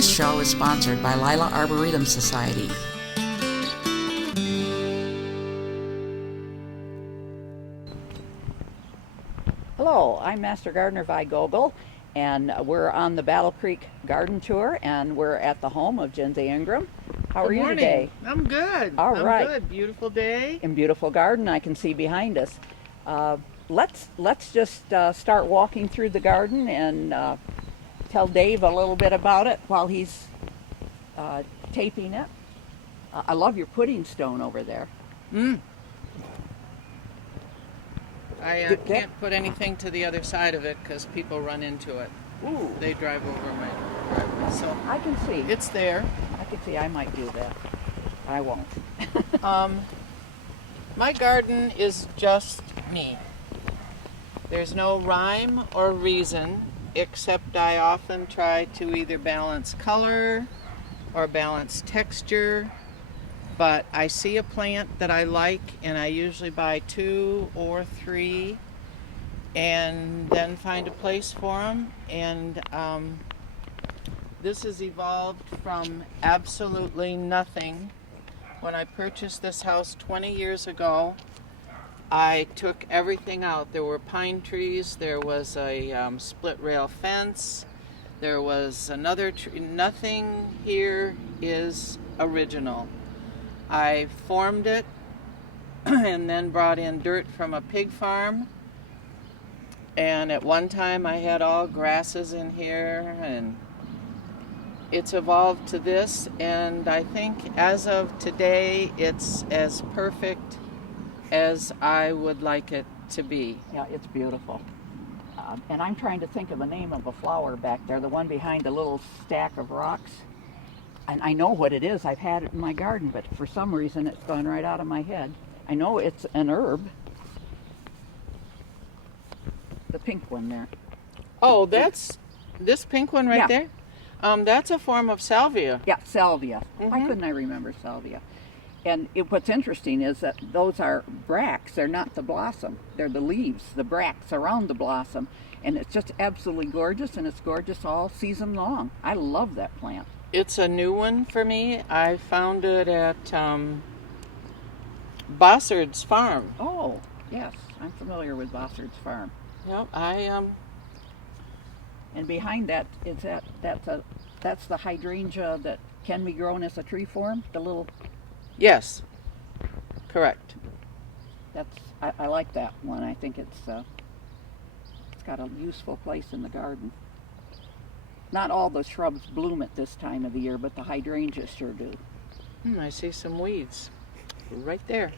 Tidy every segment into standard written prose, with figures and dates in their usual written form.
This show is sponsored by Lila Arboretum Society. Hello, I'm Master Gardener Vi Gogol, and we're on the Battle Creek Garden Tour, and we're at the home of Jenze Ingraham. How are you today? I'm good. All right. I'm good. Beautiful day. In beautiful garden I can see behind us. Let's just start walking through the garden and tell Dave a little bit about it while he's taping it. I love your pudding stone over there. I can't put anything to the other side of it because people run into it. Ooh. They drive over my driveway. So I can see. it's there. I can see. I might do that. I won't. My garden is just me. There's no rhyme or reason, except I often try to either balance color or balance texture. But I see a plant that I like, and I usually buy 2 or 3 and then find a place for them. And this has evolved from absolutely nothing. When I purchased this house 20 years ago, I took everything out. There were pine trees, there was a split rail fence, there was another tree. Nothing here is original. I formed it and then brought in dirt from a pig farm. And at one time I had all grasses in here, and it's evolved to this. And I think as of today, it's as perfect as I would like it to be. Yeah, it's beautiful. And I'm trying to think of the name of a flower back there, the one behind the little stack of rocks. And I know what it is. I've had it in my garden, but for some reason it's gone right out of my head. I know it's an herb. The pink one there. Oh, that's this pink one right Yeah. there? That's a form of salvia. Yeah, salvia. Why Mhm. couldn't I remember salvia? And what's interesting is that those are bracts. They're not the blossom. They're the leaves, the bracts around the blossom. And it's just absolutely gorgeous, and it's gorgeous all season long. I love that plant. It's a new one for me. I found it at Bossard's farm. Oh, yes. I'm familiar with Bossard's farm. Yep, And behind that is that's the hydrangea that can be grown as a tree form. The little yes, correct. I like that one. I think it's got a useful place in the garden. Not all the shrubs bloom at this time of the year, but the hydrangeas sure do. I see some weeds right there.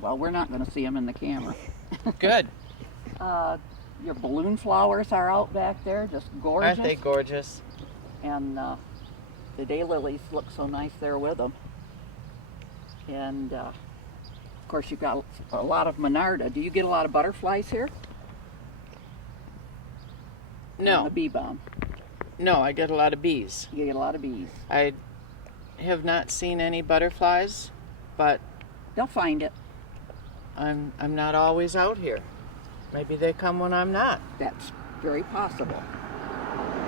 Well, we're not going to see them in the camera. Good. Your balloon flowers are out back there, just gorgeous. Aren't they gorgeous? And the daylilies look so nice there with them. And of course you've got a lot of monarda. Do you get a lot of butterflies here? No. And the bee balm. No, I get a lot of bees. You get a lot of bees. I have not seen any butterflies, but They'll find it. I'm not always out here. Maybe they come when I'm not. That's very possible.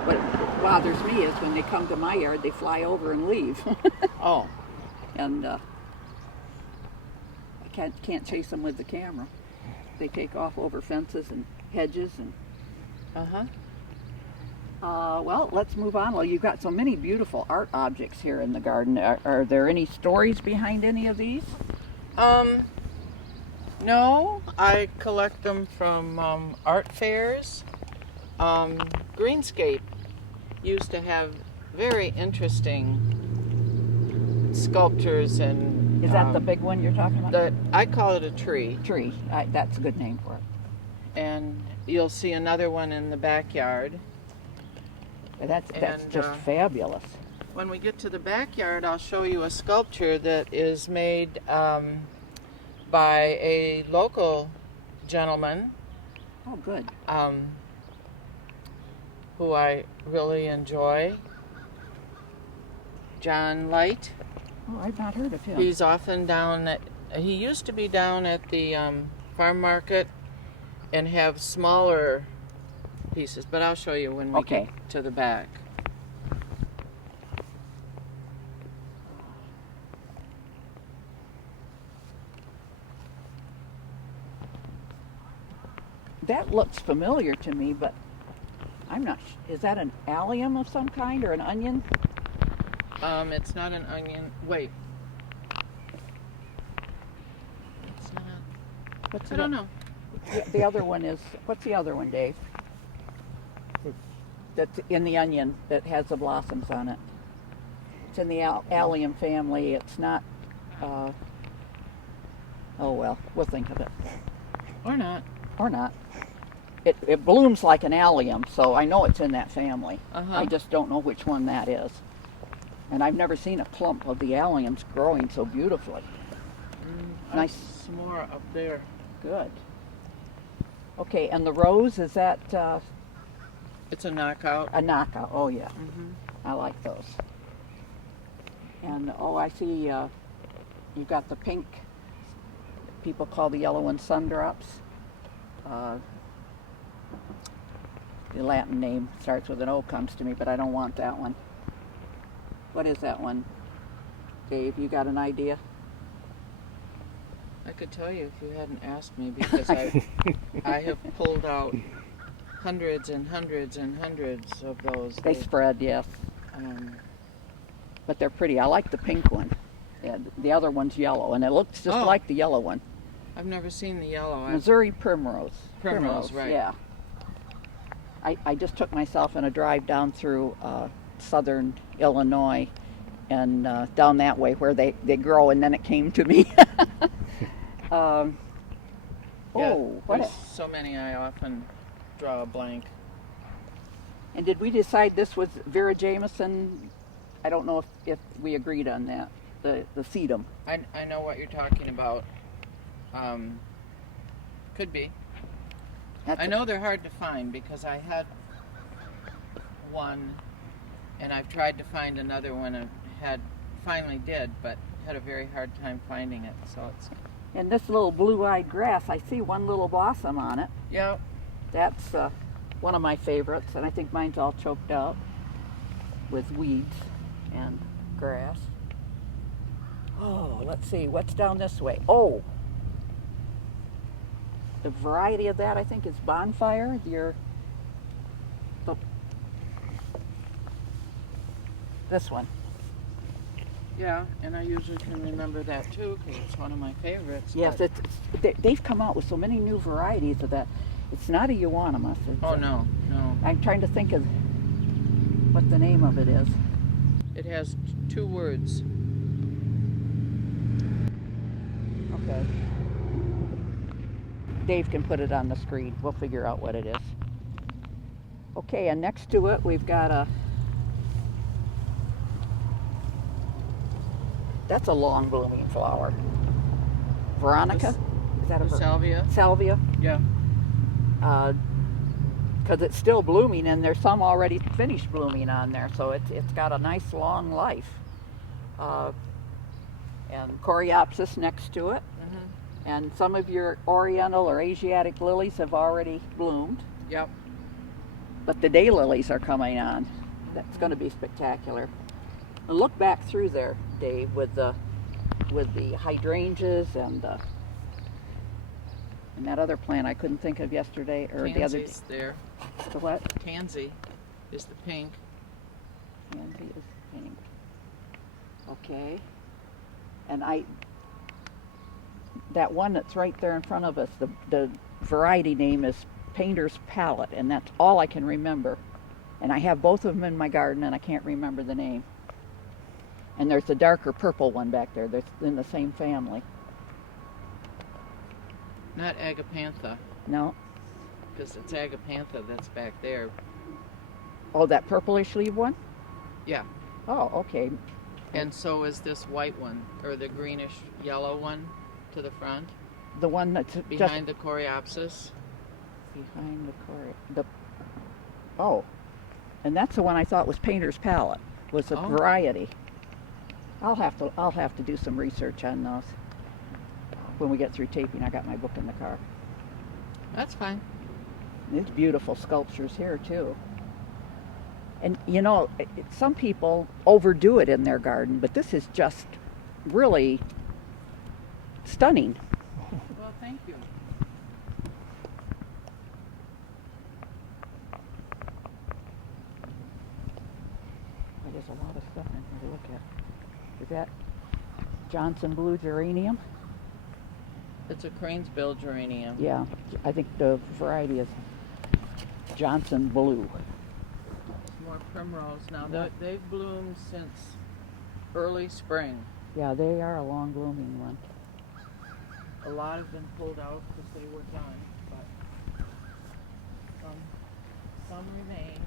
What bothers me is when they come to my yard, they fly over and leave. Oh, And I can't chase them with the camera. They take off over fences and hedges and. Well, let's move on. Well, you've got so many beautiful art objects here in the garden. Are there any stories behind any of these? No, I collect them from art fairs. Greenscape used to have very interesting sculptures and. Is that the big one you're talking about? I call it a tree. Tree. That's a good name for it. And you'll see another one in the backyard. That's And, just fabulous. When we get to the backyard, I'll show you a sculpture that is made by a local gentleman Oh, good. who I really enjoy, John Light. Oh, I've not heard of him. He's often he used to be down at the farm market and have smaller pieces, but I'll show you when we Okay. get to the back. that looks familiar to me, but I'm not. Is that an allium of some kind or an onion? It's not an onion. Wait. It's not. What's I don't know. The other one is. What's the other one, Dave? That's in the onion that has the blossoms on it. It's in the allium family. It's not. Oh well, we'll think of it. Or not. Or not. It blooms like an allium, so I know it's in that family. I just don't know which one that is. And I've never seen a clump of the alliums growing so beautifully. Nice. Some more up there. Good. Okay, and the rose, is that It's a knockout. a knockout? Oh, yeah. I like those. And, I see you've got the pink, people call the yellow one sundrops. The Latin name starts with an O comes to me, but I don't want that one. What is that one? Dave, you got an idea? I could tell you if you hadn't asked me, because I have pulled out hundreds and hundreds and hundreds of those. They spread, yes. But they're pretty. I like the pink one. And the other one's yellow, and it looks just like the yellow one. I've never seen the yellow. Missouri primrose. Primrose, right. Yeah. I just took myself on a drive down through southern Illinois and down that way where they grow, and then it came to me. There's so many I often draw a blank. And did we decide this was Vera Jameson? I don't know if we agreed on that, the sedum. I know what you're talking about. Could be. I know they're hard to find because I had one and I've tried to find another one and finally did, but had a very hard time finding it. So it's. And this little blue-eyed grass, I see one little blossom on it. Yeah. That's one of my favorites, and I think mine's all choked up with weeds and grass. Oh, let's see, what's down this way? Oh, the variety of that I think is bonfire. This one. Yeah, and I usually can remember that too because it's one of my favorites. Yes, they've come out with so many new varieties of that. It's not a euonymus. No. I'm trying to think of what the name of it is. It has two words. Okay. Dave can put it on the screen. We'll figure out what it is. Okay, and next to it we've got that's a long blooming flower. Veronica? Is that a salvia? Salvia? Yeah. Because it's still blooming, and there's some already finished blooming on there, so it's got a nice long life. And coreopsis next to it. And some of your oriental or Asiatic lilies have already bloomed. Yep. But the daylilies are coming on. That's going to be spectacular. And look back through there, Dave, with the hydrangeas and that other plant I couldn't think of yesterday or the other day. Tansy's there. The what? Tansy is the pink. Tansy is pink. Okay. And that one that's right there in front of us, the variety name is Painter's Palette, and that's all I can remember. And I have both of them in my garden, and I can't remember the name. And there's a darker purple one back there that's in the same family. Not Agapantha, No? because it's Agapantha that's back there. Oh, that purplish leaf one? Yeah. Oh, okay. And so is this white one, or the greenish yellow one to the front, The one that's behind the coreopsis. behind the oh, and that's the one I thought was Painter's Palette. Was a variety. I'll have to do some research on those when we get through taping. I got my book in the car. That's fine. There's beautiful sculptures here too. And you know, some people overdo it in their garden, but this is just really stunning. Well, thank you. there's a lot of stuff in here to look at. Is that Johnson blue geranium? It's a cranesbill geranium. Yeah, I think the variety is Johnson blue. It's more primrose now. They've bloomed since early spring. Yeah, they are a long blooming one. A lot have been pulled out because they were done, but some remain.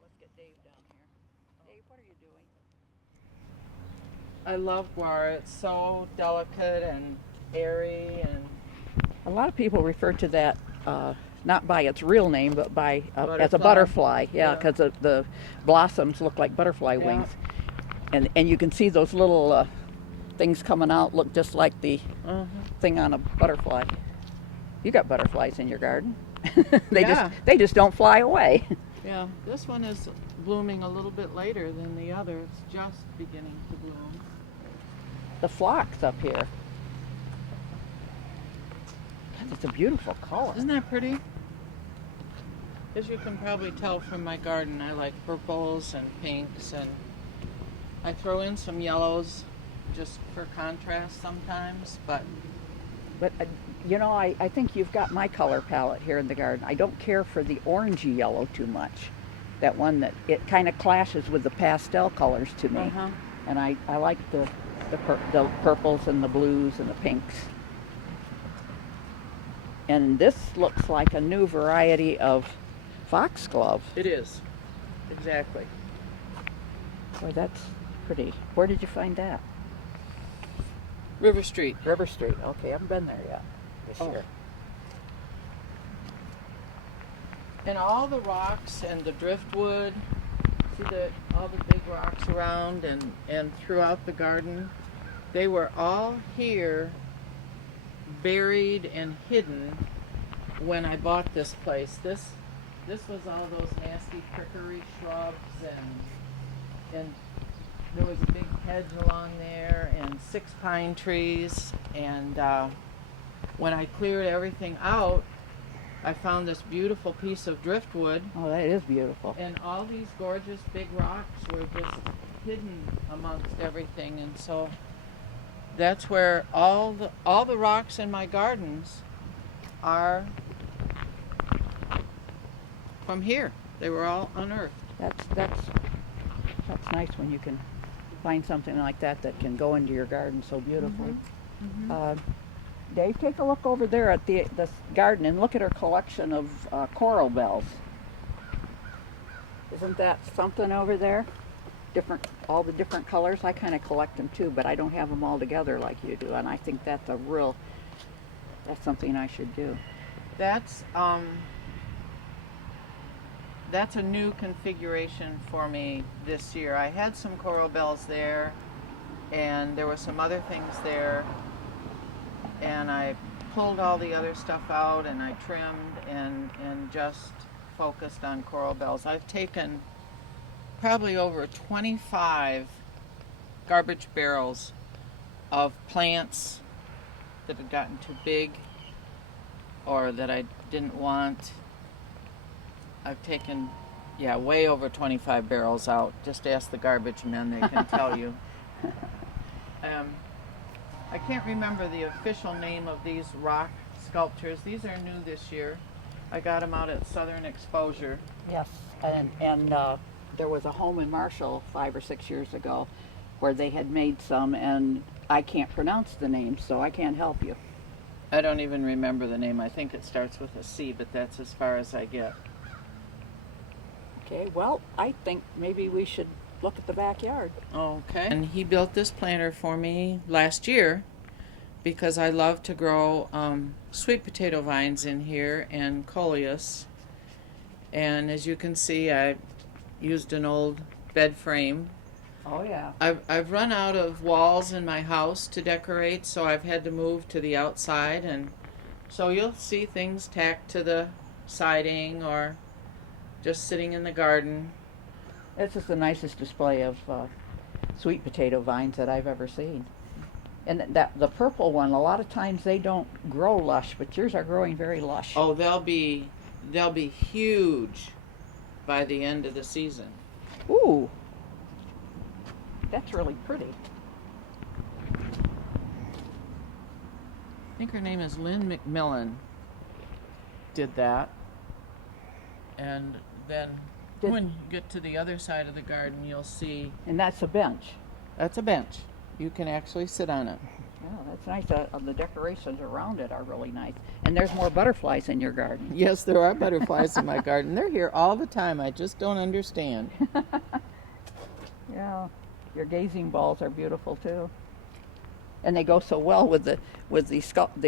Let's get Dave down here. Dave, what are you doing? I love guar. It's so delicate and airy, and A lot of people refer to that not by its real name, but by as a Butterfly. butterfly. Yeah, Yeah. because the blossoms look like butterfly Yeah. wings, and you can see those little things coming out look just like the thing on a butterfly. You got butterflies in your garden. Yeah. They just don't fly away. yeah, this one is blooming a little bit later than the other. It's just beginning to bloom. The phlox up here. God, it's a beautiful color. Isn't that pretty? As you can probably tell from my garden, I like purples and pinks, and I throw in some yellows just for contrast sometimes, but But you know, I think you've got my color palette here in the garden. I don't care for the orangey yellow too much. That one that it kind of clashes with the pastel colors to me. And I like the purples and the blues and the pinks. And this looks like a new variety of foxglove. it is. Exactly. Boy, that's pretty. Where did you find that? River Street. River Street. Okay, I haven't been there yet this year. And all the rocks and the driftwood, see all the big rocks around and throughout the garden, they were all here buried and hidden when I bought this place. This was all those nasty crickery shrubs, and there was a big hedge along there and 6 pine trees, and when I cleared everything out, I found this beautiful piece of driftwood, Oh, that is beautiful. and all these gorgeous big rocks were just hidden amongst everything, and so that's where all the rocks in my gardens are from here. They were all unearthed. That's nice when you can find something like that can go into your garden so beautifully. Dave, take a look over there at the garden and look at her collection of coral bells. Isn't that something over there? All the different colors. I kind of collect them too, but I don't have them all together like you do, and I think that's something I should do. That's a new configuration for me this year. I had some coral bells there, and there were some other things there, and I pulled all the other stuff out, and I trimmed and just focused on coral bells. I've taken probably over 25 garbage barrels of plants that had gotten too big or that I didn't want. I've taken, way over 25 barrels out. Just ask the garbage men, they can tell you. I can't remember the official name of these rock sculptures. These are new this year. I got them out at Southern Exposure. Yes, and there was a home in Marshall 5 or 6 years ago where they had made some, and I can't pronounce the name, so I can't help you. I don't even remember the name. I think it starts with a C, but that's as far as I get. Okay, well, I think maybe we should look at the backyard. Okay. And he built this planter for me last year because I love to grow sweet potato vines in here and coleus. And as you can see, I used an old bed frame. Oh, yeah. I've run out of walls in my house to decorate, so I've had to move to the outside, and so you'll see things tacked to the siding or just sitting in the garden. This is the nicest display of sweet potato vines that I've ever seen. And the purple one, a lot of times they don't grow lush, but yours are growing very lush. Oh, they'll be huge by the end of the season. Ooh, that's really pretty. I think her name is Lynn McMillan. Did that. And then when you get to the other side of the garden, you'll see And that's a bench. that's a bench. You can actually sit on it. Oh, that's nice. The decorations around it are really nice. And there's more butterflies in your garden. Yes, there are butterflies in my garden. They're here all the time. I just don't understand. Yeah, your gazing balls are beautiful too, and they go so well with the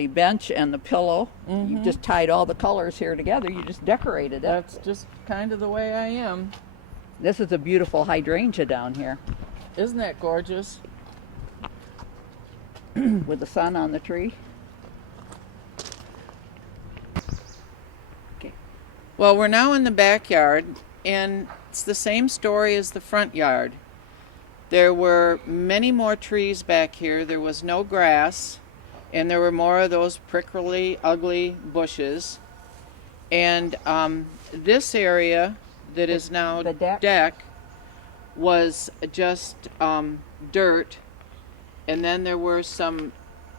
bench and the pillow. You just tied all the colors here together. You just decorated it. That's just kind of the way I am. This is a beautiful hydrangea down here Isn't that gorgeous? with the sun on the tree. Okay. Well, we're now in the backyard, and it's the same story as the front yard. There were many more trees back here. There was no grass, and there were more of those prickly, ugly bushes. And this area that is now The deck? deck was just dirt, and then there were some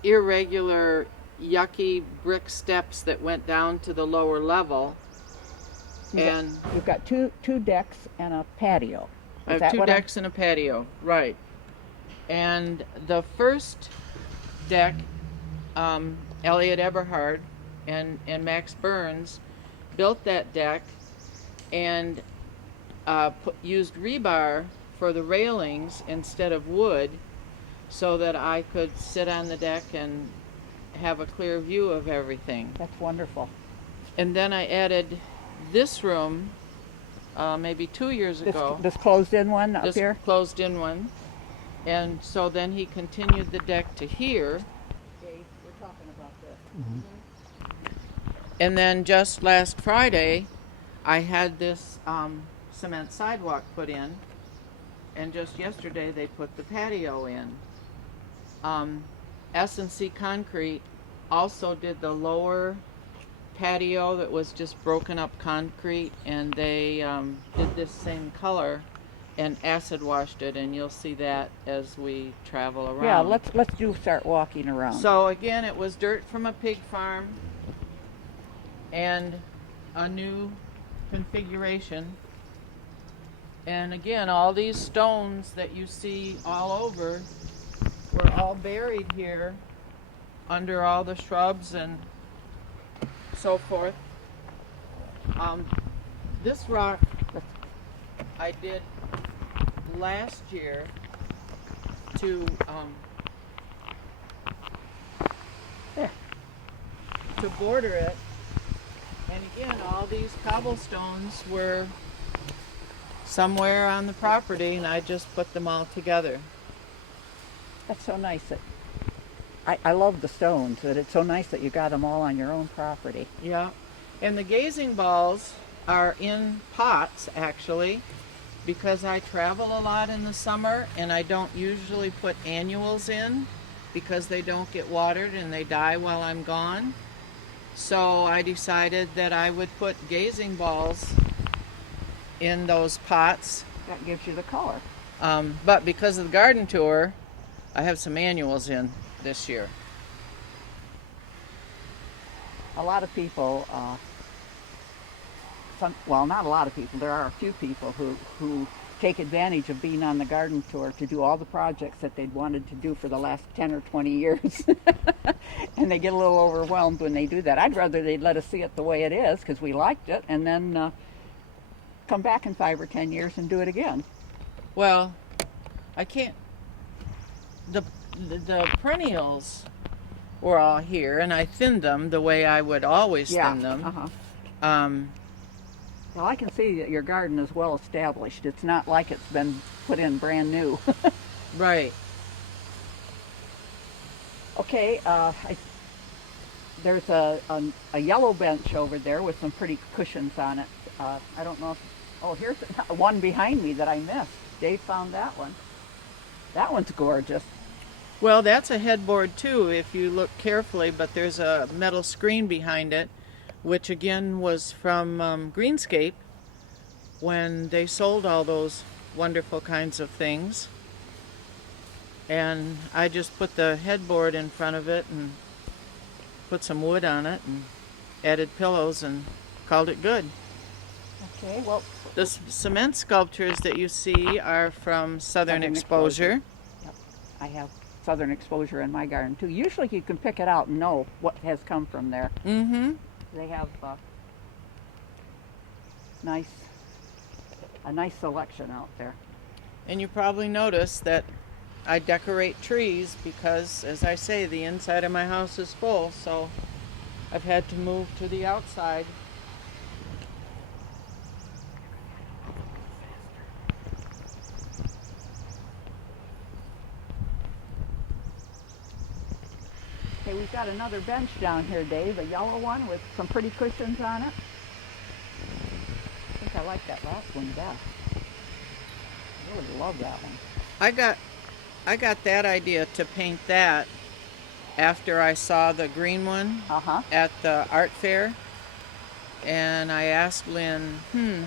irregular, yucky brick steps that went down to the lower level. And You've got two decks and a patio. I have two decks and a patio, right. And the first deck, Elliot Eberhard and Max Burns built that deck and used rebar for the railings instead of wood, so that I could sit on the deck and have a clear view of everything. That's wonderful. And then I added this room maybe 2 years ago. This closed-in one up This here. closed-in one. And so then he continued the deck to here. Dave, we're talking about this. And then just last Friday, I had this cement sidewalk put in. And just yesterday, they put the patio in. S&C Concrete also did the lower patio that was just broken up concrete, and they did this same color and acid washed it, and you'll see that as we travel around. Yeah, let's start walking around. So again, it was dirt from a pig farm and a new configuration. And again, all these stones that you see all over were all buried here under all the shrubs and so forth. This rock I did last year to border it, and again, all these cobblestones were somewhere on the property, and I just put them all together. That's so nice. I love the stones, but it's so nice that you got them all on your own property. Yeah, and the gazing balls are in pots actually, because I travel a lot in the summer, and I don't usually put annuals in because they don't get watered and they die while I'm gone. So I decided that I would put gazing balls in those pots. That gives you the color. But because of the garden tour, I have some annuals in this year. A lot of people, not a lot of people, there are a few people who take advantage of being on the garden tour to do all the projects that they'd wanted to do for the last 10 or 20 years. And they get a little overwhelmed when they do that. I'd rather they'd let us see it the way it is, because we liked it, and then come back in 5 or 10 years and do it again. Well, I can't. The perennials were all here, and I thinned them the way I would always thin them. Uh-huh. Well, I can see that your garden is well established. It's not like it's been put in brand new. Right. Okay, there's a yellow bench over there with some pretty cushions on it. I don't know if, here's one behind me that I missed. Dave found that one. That one's gorgeous. Well, that's a headboard too, if you look carefully, but there's a metal screen behind it, which again was from Greenscape, when they sold all those wonderful kinds of things. And I just put the headboard in front of it and put some wood on it and added pillows and called it good. Okay, well, The cement sculptures that you see are from Southern Exposure. Yep. I have Southern Exposure in my garden too. Usually you can pick it out and know what has come from there. Mm-hmm. They have a nice selection out there. And you probably noticed that I decorate trees because, as I say, the inside of my house is full, so I've had to move to the outside. Okay, we've got another bench down here, Dave, a yellow one with some pretty cushions on it. I think I like that last one best. I really love that one. I got that idea to paint that after I saw the green one Uh-huh. at the art fair. And I asked Lynn,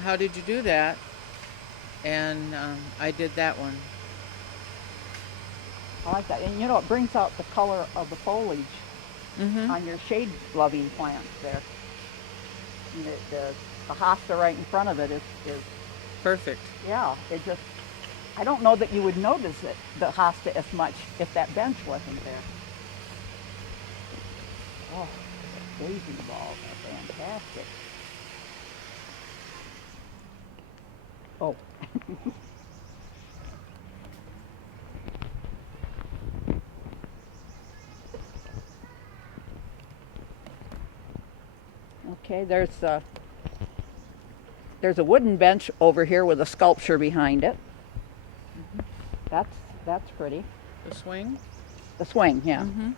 how did you do that? And I did that one. I like that. And you know, it brings out the color of the foliage Mm-hmm. on your shade-loving plants there. And the hosta right in front of it is, Perfect. yeah, it just, I don't know that you would notice it, the hosta, as much if that bench wasn't there. Oh, the daisy balls are fantastic. Oh. Okay, there's a wooden bench over here with a sculpture behind it. That's pretty. The swing? The swing, yeah. Mm-hmm.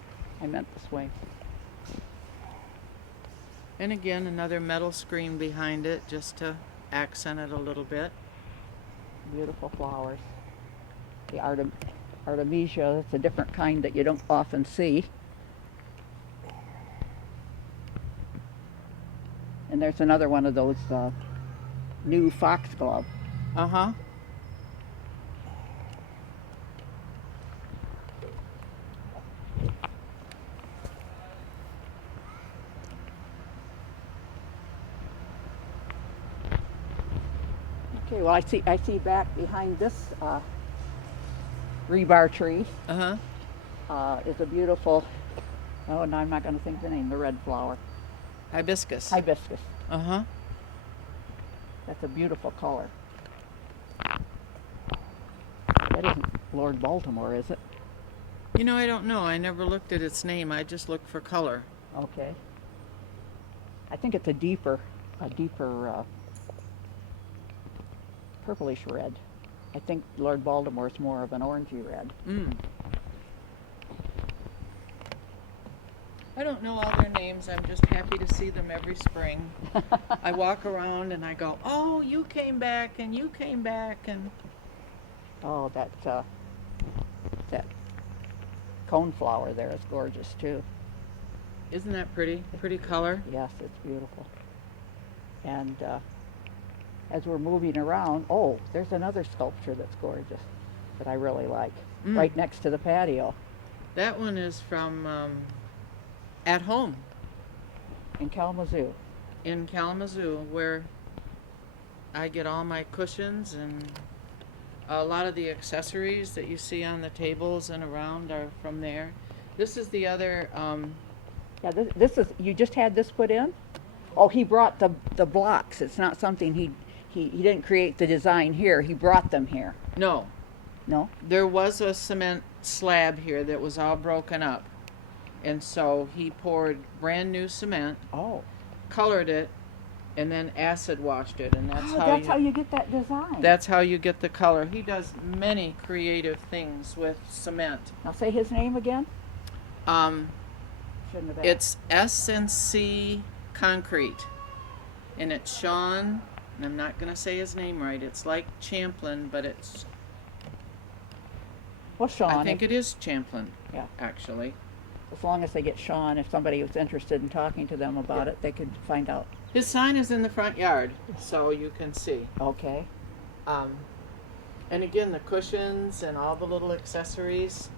I meant the swing. And again, another metal screen behind it just to accent it a little bit. Beautiful flowers. The Artemisia, that's a different kind that you don't often see. And there's another one of those new foxglove. Uh-huh. Okay, well I see back behind this rebar tree Uh-huh. is a beautiful, oh, now I'm not going to think the name, the red flower. Hibiscus. Hibiscus. Uh-huh. That's a beautiful color. That isn't Lord Baltimore, is it? You know, I don't know. I never looked at its name. I just looked for color. Okay. I think it's a deeper purplish red. I think Lord Baltimore's more of an orangey red. I don't know all their names. I'm just happy to see them every spring. I walk around and I go, oh, you came back and you came back. And Oh, that coneflower there is gorgeous too. isn't that pretty? Pretty color. Yes, it's beautiful. And as we're moving around, oh, there's another sculpture that's gorgeous that I really like, right next to the patio That one is from At Home in Kalamazoo. in Kalamazoo, where I get all my cushions, and a lot of the accessories that you see on the tables and around are from there. This is the other, Yeah, this is, you just had this put in? Oh, he brought the blocks. It's not something he didn't create the design here. He brought them here. no, No? there was a cement slab here that was all broken up. And so he poured brand new cement, Oh. colored it, and then acid washed it, and that's How you get that design. that's how you get the color. He does many creative things with cement. Now say his name again. Shouldn't have asked. It's S&C Concrete, and it's Sean, and I'm not gonna say his name right. It's like Champlin, but it's, Well, Sean. I think it is Champlin, Yeah. actually. As long as they get Sean, if somebody was interested in talking to them about it, they could find out His sign is in the front yard, so you can see. Okay. And again, the cushions and all the little accessories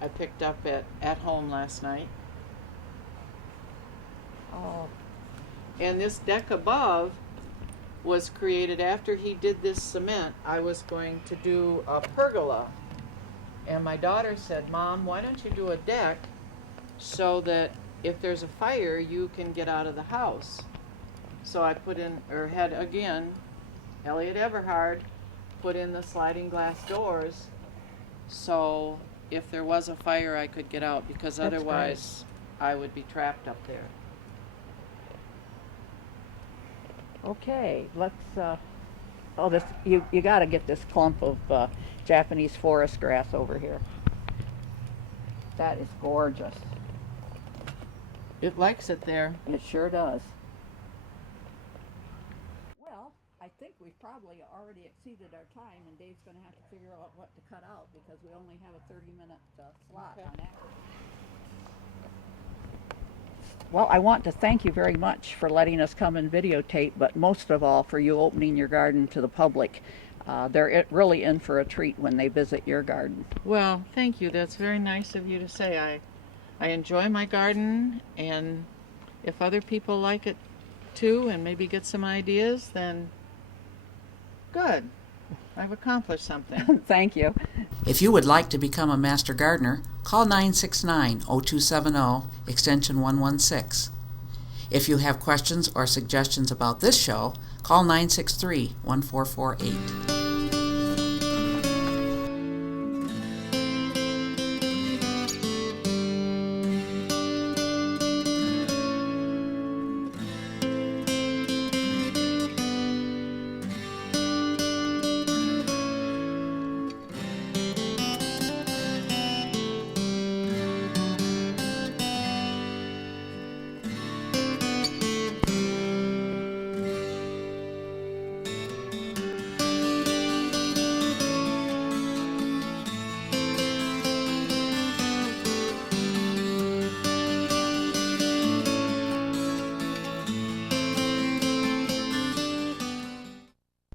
I picked up at home last night. Oh, And this deck above was created after he did this cement. I was going to do a pergola. And my daughter said, Mom, why don't you do a deck so that if there's a fire, you can get out of the house? So I put in, or had again, Elliot Everhard put in the sliding glass doors so if there was a fire I could get out, because That's otherwise I would be trapped up there. okay. Let's. Oh, this you got to get this clump of Japanese forest grass over here. That is gorgeous. It likes it there. It sure does. Well, I think we've probably already exceeded our time, and Dave's going to have to figure out what to cut out because we only have a 30-minute slot Okay. on average. Well, I want to thank you very much for letting us come and videotape, but most of all for you opening your garden to the public. They're really in for a treat when they visit your garden. Well, thank you. That's very nice of you to say. I enjoy my garden, and if other people like it too and maybe get some ideas, then good. I've accomplished something. Thank you. If you would like to become a Master Gardener, call 969-0270, extension 116. If you have questions or suggestions about this show, call 963-1448.